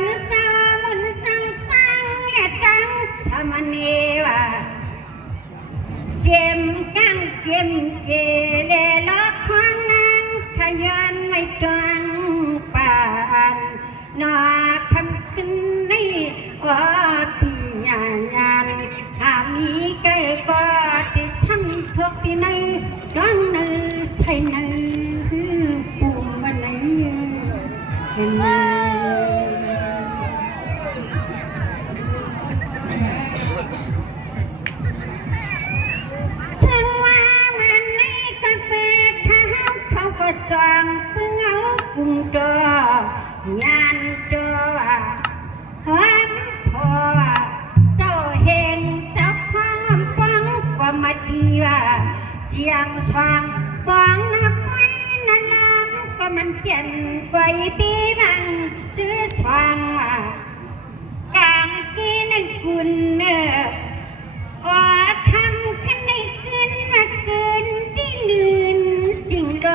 นสามุนสังสังและสังธรรมเนวะเจียมกังเจียมเกเลลอกของนางทะยานไม่จังป่านนอคำขึ้นในว่าที่ญาญานหามีใกล้ก็ที่ทั้งพวกที่ในร้องในไทยในปุ่มวันไหนเห็นไหมจางเพื่อกุมตัวยานตัวหอมพอเจ้าเห็นเจ้าความฟังก็มาดีว่าเสียงฟังฟังนับไว้นานๆก็มันเปลี่ยนไปปีบังชื่อฟังกลางที่นั่นคุณเนอว่าทำขึ้นในคืนมาคืนที่ลืนจริงก็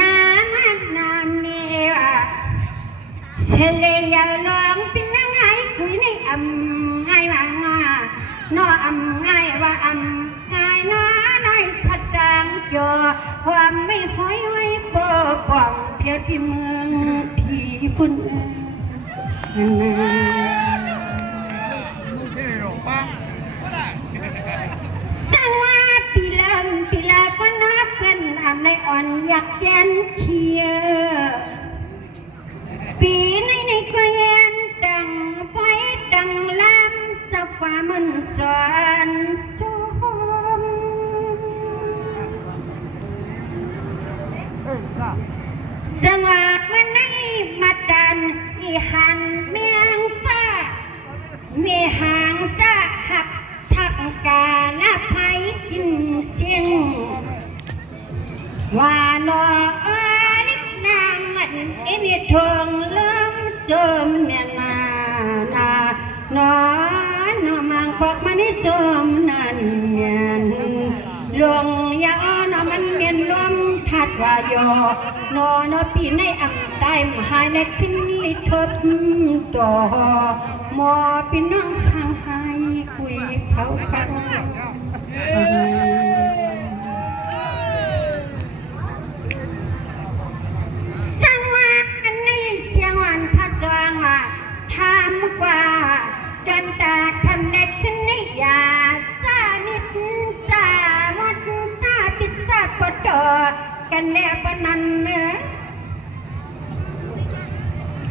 น้ำเมียเฉลี่ยลองเป็นยังไงคุยในไงว่างานอไงว่าไงน้อยพัดจางจอความไม่ห้อยไว้ปกป้องเพียงที่เมืองที่คุณสังว่าปีลาก็นับเป็นในอ่อนอยากแย่นเชียปีในก็แย่นดังไฟดังลำสะฟ้ามันสวนชมสวัสดิ์มันในมาดันอีหันเมียงฟ้ามีหางจะหักทักกาหน้าไผ่กินเสียงว่าโนนินางมันเอ็นทองล้มจมเนี่ยนอนมังพกมันจมนั่นเนี่ยลงยานมันเมียนลมทัดว่าโยนปีในอังใต้หายในขึ้นลิทบต่อมอปีน้องทางหายคุยเขาสังว่าอันนี้เสียงวันพัดจางว่าทำกว่าจันตาทำในขึ้นในยาซานิดซาวัดซาติดซาปดกันแน่ปนันเนื้อ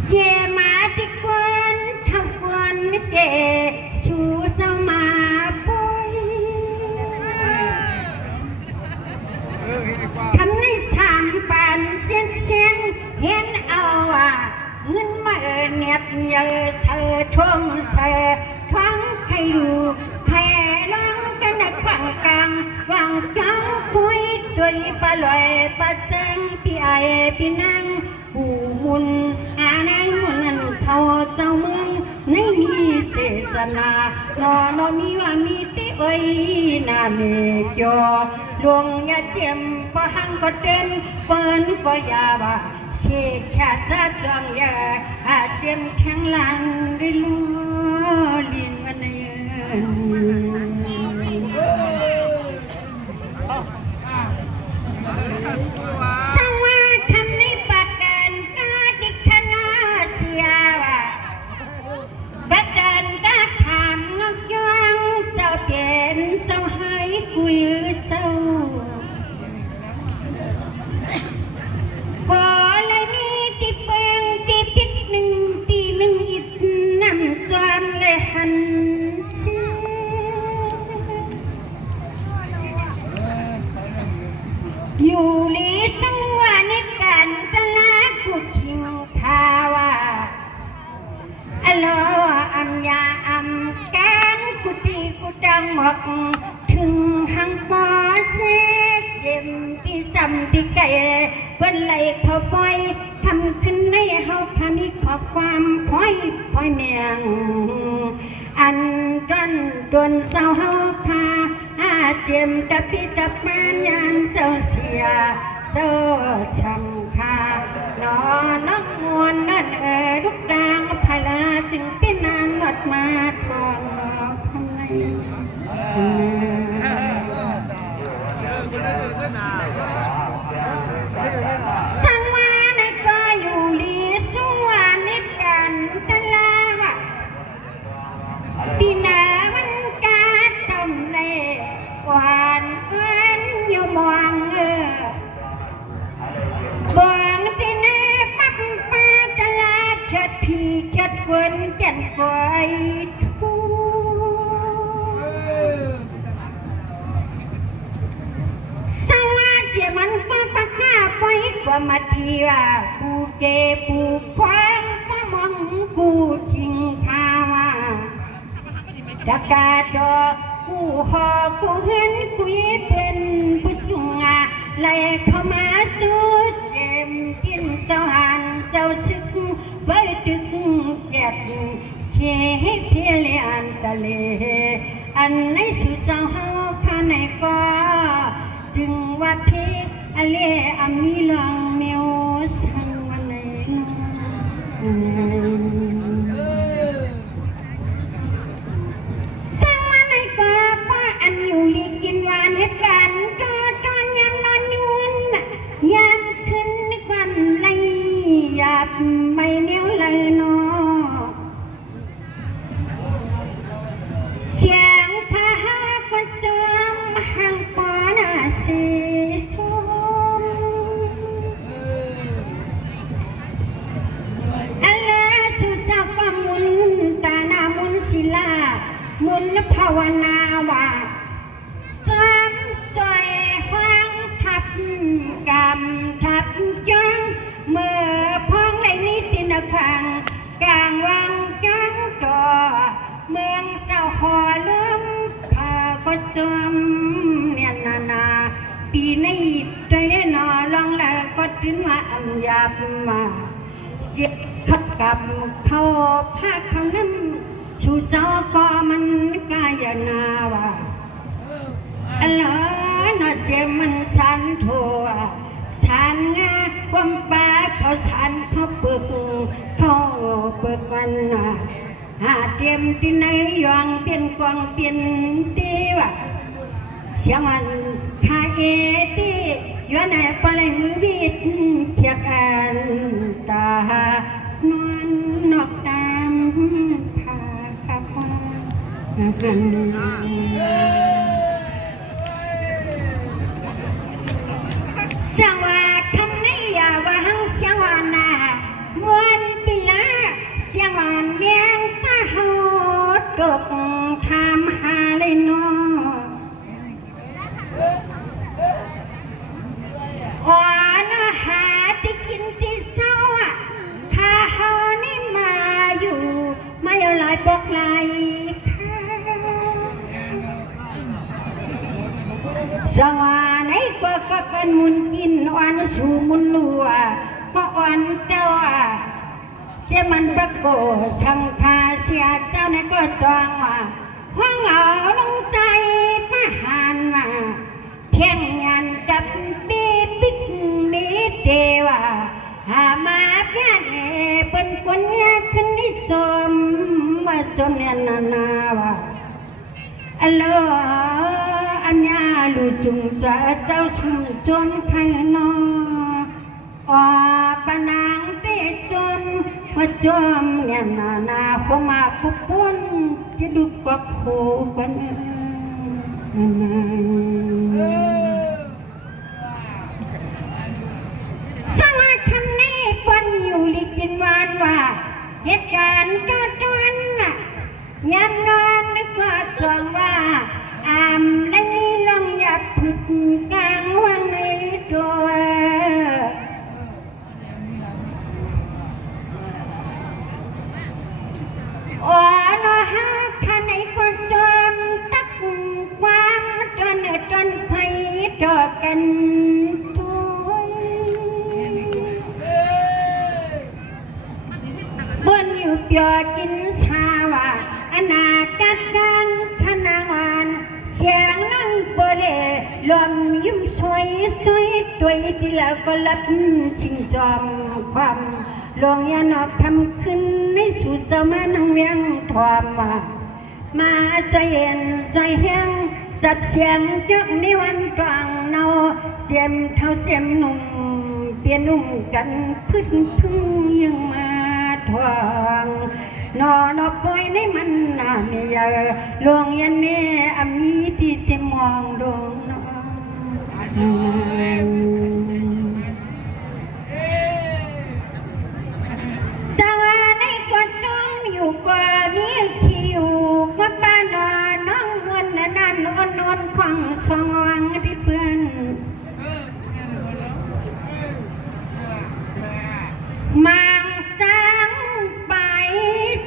เยมาที่คนทั้งคนเจชูสมาปุยทำในทางปันเส้นเห็นเอาเงินมาเนียบเยอะเธอท่วงเธอท้องใครอยู่แผ่ลงกันในฝั่งกลางวังจังคุยด้วยปลาลอยปลาเซงพี่ไอพี่นั่งหูมุนในมุนเท่าเจ้าเมืองในมีเทศนานมีว่ามีติเอ้ยนาเมจอลวงยาเจียมปะหังก็เต้นเปิ้นก็ยาบาเชดแค่จะจองยาอาเจียมแข็งลังได้ลัวลินวันเยือนสังว่าทำในปากกันกาดิคณาเชียวบัดดันตาถามงอกย้องเจ้าเปลี่ยนเจ้าให้คุยเจ้าก็เลยมีที่เปิงที่พิษหนึ่งอิดน้ำจวนเลยหันอยู่ลีสังวานิกันตนากุทิงทาวาอโลอัมยาอัมแกนกุติกุดังหมกถึงหังปอเสเย็มที่จำที่ไก่เปิ้นไหลเขาปล่อยทำขึ้นในเฮาทำอีกขอความพ้อยเมียงอันดันโดนเศร้าเฮาพา เจียมตะพิตะปานยันเจ้าเสียเจ้าช่ำคาหนอนักมวลนั่นลูกดังพลาจึงเป็นนางหมดมาทองทำไมสังวาในก็อยู่ลีสุวรรณกันตะลาวะปีนามันกาต้มเล่หวานเอื้อนอยู่มองบองที่แน่ปักปาตะลาเชิดพีเชิดฝนแก่นฝอยทูสังวาเจียมันก็ปะข้าไปกว่ามาเทียกูเกปูควางก็มองกูทิ้งทาวาจะกาจอกูหอกูเห็นคุยเป็นผู้จุงาเลยเข้ามาสู้เจ็มกินเจ้าหันเจ้าซึกไว้ตึกแก่เฮเพียเลียนตะเลอันในสุดเจ้าเฮาข้าในก็จึงว่าเทอเลอามีลองเมียวสังวันไหนสังวันไหนก็ป้าอันอยู่ลีกินหวานเหตุการณ์ก็ตอนยามนอนยวนยามขึ้นในวันไหลหยาบไม่เนียวเลยนอเสียงพาหาก็จอมห่างปอนาสีส้มอัลลาสุดจะกำมุนตานามุนศิลามุนภาวนาว่าจำจอยฟังทับกรรมทับจังเมื่อพ้องในนิตินคังกลางวังจังจอเมืองเจ้าหอลืมข้าก็จำเนี่ยนาปีนี้ใจได้นอลองแล้วก็ถึงว่าอันยาบมาเจ็บขัดกับเขาพาเขานั้นชูเจ้าก็มันกายนาว่าอัลลอฮ์น่าเจมันสันโทสันงาความป้าเขาสันเขาเปิดมันหาเตรียมที่ไหนยองเตียนกวางเตียนตีวะเสียงวันทาเอตีย้อนไหนปลายมือบิดเขียกันตานอนนอกตามพาขับมากันเสียงว่าทำไงอย่าว่าหังเสียงว่าหน้ามวนปีละเสียงว่าเลี้ยงตาหดตกทำหาเลยน้ออ่อนหาที่กินที่เศร้าถ้าเฮานี่มาอยู่ไม่เอาลายบอกลายสว่างไหนก็กันมุนกินอ่อนสู่มุนลัวก็อ่อนเจ้าเจ้ามันประโกช่างทาเสียเจ้าไหนก็จองว่าห้องเอาลงใจทหารมาเที่ยงงานกับปีปิกมีเทวาหามาเพียงเป็นคนเงี้ยขึ้นนิสมมาจนเนี่ยนาวาอัลลอฮ์อันยาลูจุงจะเจ้าชุมจนไทยนอปนางเตจนมาจอมเนี่ยนาคงมาคุกคนจะดูกับโคกันสมาทำนี้ปนอยู่ลิกินวานว่าเหตุการณ์ก็จนยังนอนนึกว่าสวงว่าและนี่ลองหยับผึดกลางวันในตัวอ๋อนอฮะท่านในคนจนตักความจนไฟจอกันทุนบนอยู่เปียกินชาวาอนาคตกันพนาวานเสียงนั่ง ยิ้มสวยสวยตัวที่แล้วก็รับชิงจอมความหลวงยานอกทำขึ้นในสู่เจ้ามานังเวียงทอมมาใจเย็นใจแห้งจัดเสียงจึกในวันกลางเนาเสียมเท่าเสียมหนุ่มเปลี่ยนนุ่มกันพึ่งยังมาทวงนอนปล่อยในมันนาเมียลวงยันเน่อมีที่จะมองดวงน้องสวาในกอดน้องอยู่กว่ามีคิวก็บ้านน้องนวลนั่นนอนควังสว่างที่เพื่อนมังสังไป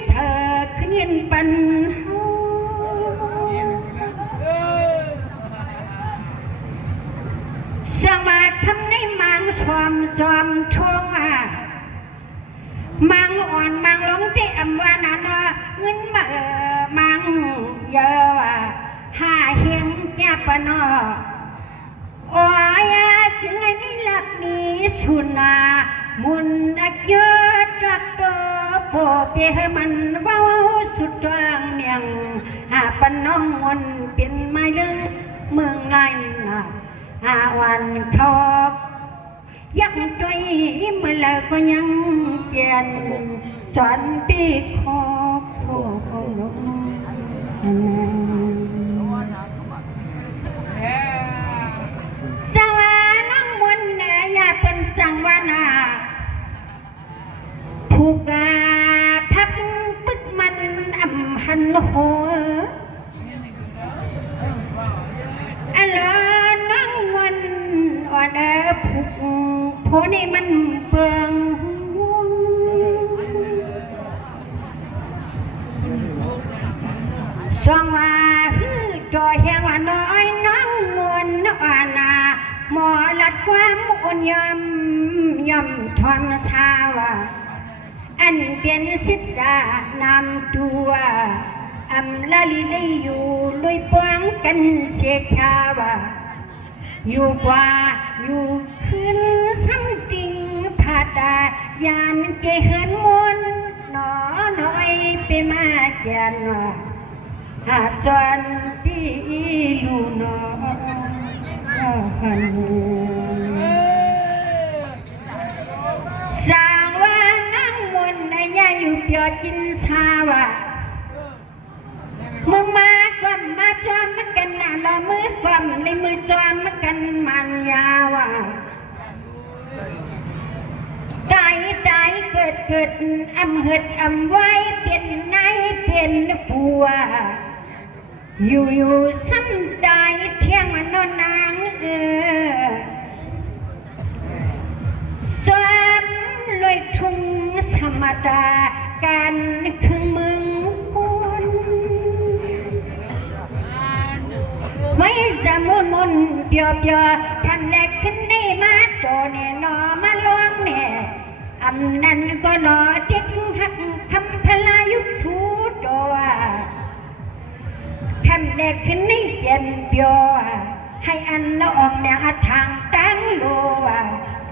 เธอขึ้นปันสมาทำในมังความจอมช่วงมังอ่อนมังหลงที่อำวานานาเงินมังเยอะหาเฮียงแก่ปนโอ้ยจึงไอ้นี่หลักนี้สุนามุนนักเยอะจักตัวโปเปียมันว้าวสุดจางเนียงหาปนน้องมันเป็นไม้เลือเมืองไงหาวันทอบยักใจเมื่อแล้วก็ยังเจียนจอนปีคอโผล่จังหวะน้องมนต์อย่าเป็นจังหวะนาผูกพักปึกมันอำหันหัวน้องมนต์อ่อนผูกโผนี่มันเปลืองจองว่าฮือจอยแหงว่าน้อยน้องมนต์อ่อนหมอลัดความอ่อนยำทอนทาวอันเป็นสิทธานำตัวอำลาลีเลยอยู่ลุยป้องกันเสียชาวอยู่กว่าอยู่ขึ้นทั้งจริงผาตายานเกหินมนหนอน้อยไปมาเจียนหาจวนที่ลูนอหันสร้างว่านั่งมนในยาอยู่เปียจินชาวมึงมาก่อนมาจอมมากันนะเรามือก่อนในมือจอมมากันมันยาวใจเกิดอำหึดอำไว้เป็นนายเป็นผัวอยู่ซ้ำใจเที่ยงมันนอนนางจอมลอยทุ่งธรรมดาการคึงมึงคนไม่จะมุนเปียวท่านแรกขึ้นได้มาโตเนี่ยนอมาลวงเนี่ยอำนั้นก็นอเด็กหักทำพลายุทูตัวท่านแรกขึ้นได้เย็นเปียวให้อันละออกแนวทางตั้งโล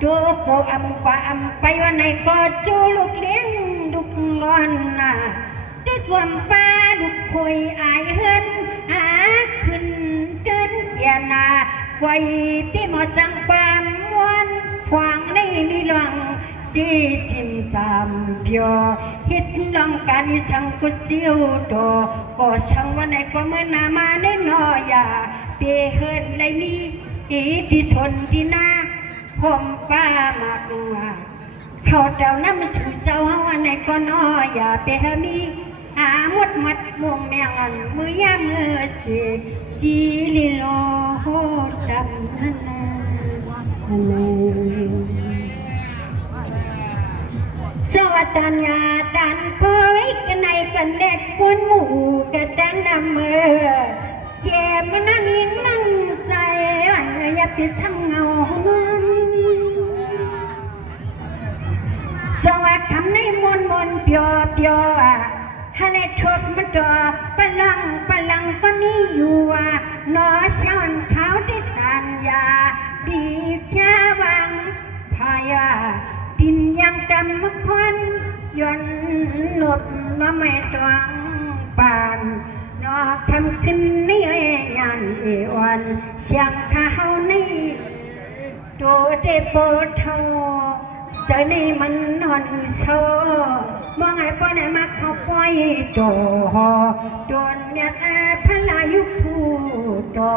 จูโกอำกว่าอำไปวันไหนก็จูลูกเลี้ยงดุกงอนด้วยความป้าดุกคุยอายเฮินหาขึ้นเดินเกียนาไว้ที่หมอจังปามวันขวางในมีหลังที่ทิมตามเพียวฮิตลองการสังกุเจียวโตก็ช่างวันไหนก็เมื่อนามาในนอยาเปเฮินในนี้ที่ทนที่นาผมป้ามากว่าเขาเจ้าน้ำสู่เจ้าวันไหนก็นอยาเปเฮมีหาหมดมัดวงแมงอันมือยามมือเสียจีลิโลโหดำนั่นสวัสดิ์ญาตันเผยกันในกันเล็ดควนหมู่กระดังดำมือแก่มันนั่งใจอย่าไปทำเงาสวัสดิ์ทำในมนเปียวฮะเลชดมันตัวปลังก็มีอยู่นอเสียงเขาที่สัญญา งจำมุกคนยนหนุดมาไม่ตวงปานนอกทำขึ้นนี่ยันเอวันเสียงข้าวนี่ตัวเจ็บปวดท้องเจอนี่มันนอนโซ่มองไอ้ป้อนไอ้มักเขาปล่อยจอจนเมียพลายุผู้จอ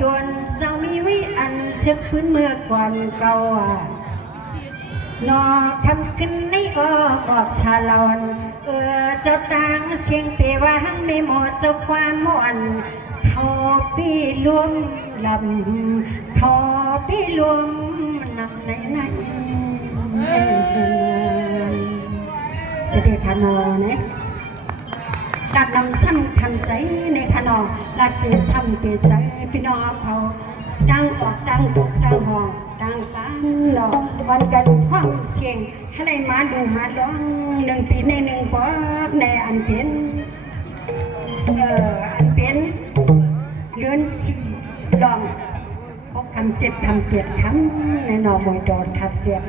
จนเจ้ามีวิอันเชื่อขึ้นเมื่อก่อนเก่านอทำขึ้นในบอกชาลอนเจ้าต่างเสียงเปว่าหังไม่หมดเจ้าความม่วนทอพี่รวมลำทอพี่รวมนำไหนจะได้ขนอเนี่ยดัดนำทำใจในขนอลัดเปทำเปใจพี่น้องเขาดังออกดังตกดังหองดังฟังหลอกวันกันห้องเสียงให้ได้มาดูมาร้องหนึ่งปีในหนึ่งปอกในอันเป็นเลื่อนสีลองพบคำเจ็บคำเปลียดคำในหนอมวยโดดขับเสียบ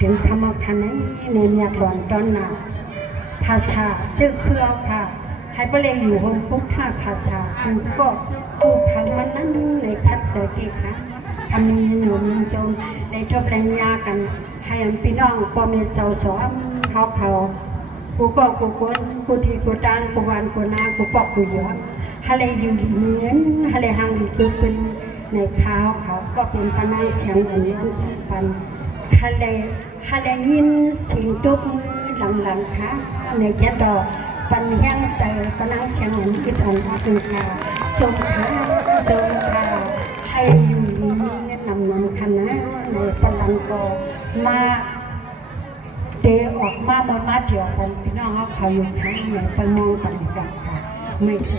ถึงธรรมทันในเมียกรอนตอนหนาภาษาเจ้าเครือค่ะให้บริอยู่ห้องพุทธภาษาคือก็คือพังมันนั้นในคัดเสกีค่ะทำมีหนุ่มจงในทบแรงยากันให้พี่น้องปอมีเจ้าสอนเขากูก็กูกวนกูทีกูตานกูวันกูนากูปอกกูย้อนฮะเลยอยู่เหมือนฮะเลยห่างดีกูเป็นในข้าวเขาก็เป็นปนัยเสียงอันนี้สัมพันธ์ฮะเลยยินเสียงจุกหลังค่ะในแค่ดอกปัญญาใจปนัยเสียงอันคิดอันเป็นข่าวจงข่าวให้อยู่นี้นำคณะในพลังก็มาเดออกมาเที่ยวกันพี่น้องเขาอยู่ทั้งในไปมองกันกันค่ะไม่ใช่